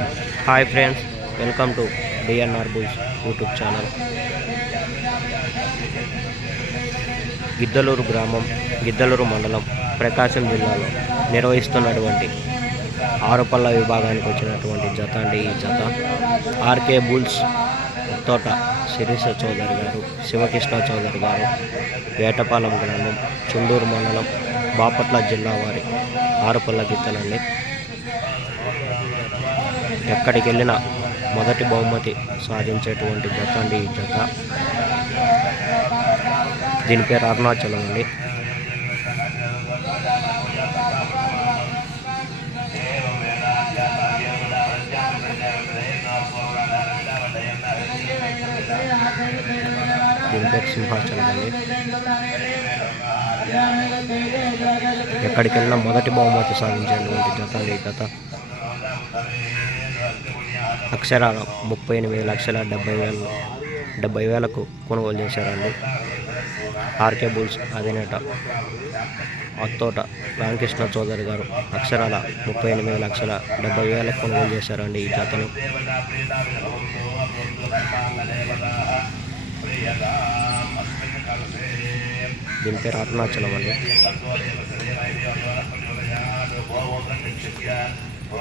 Hi friends welcome to DNR bulls YouTube channel. Giddaluru గ్రామం గిద్దలూరు మండలం ప్రకాశం జిల్లాలో నిర్వహిస్తున్నటువంటి ఆరుపల్ల విభాగానికి వచ్చినటువంటి జత అండి ఈ జత. ఆర్కే బుల్స్ తోట శిరీష చౌదరి గారు శివకృష్ణ చౌదరి గారు వేటపాలెం గ్రామం చుండూరు మండలం బాపట్ల జిల్లా వారి ఆరుపల్ల గిత్తలండి ఎక్కడికి వెళ్ళినా మొదటి బహుమతి సాధించేటువంటి జత అండి ఈ జత. దీని పేరు అరుణాచలం అండి. దీని పేరు సింహాచలం అండి. ఎక్కడికి వెళ్ళినా మొదటి బహుమతి సాధించేటువంటి జత అండి ఈ జత. అక్షరాల ముప్పై ఎనిమిది లక్షల డెబ్బై వేలు డెబ్బై వేలకు కొనుగోలు చేశారండి. ఆర్కే బుల్స్ అధినేత అత్తోట రామకృష్ణ చౌదరి గారు అక్షరాల ముప్పై ఎనిమిది లక్షల డెబ్బై వేలకు కొనుగోలు చేశారండి ఈ జతను దీని పేరు అరుణాచలం అండి.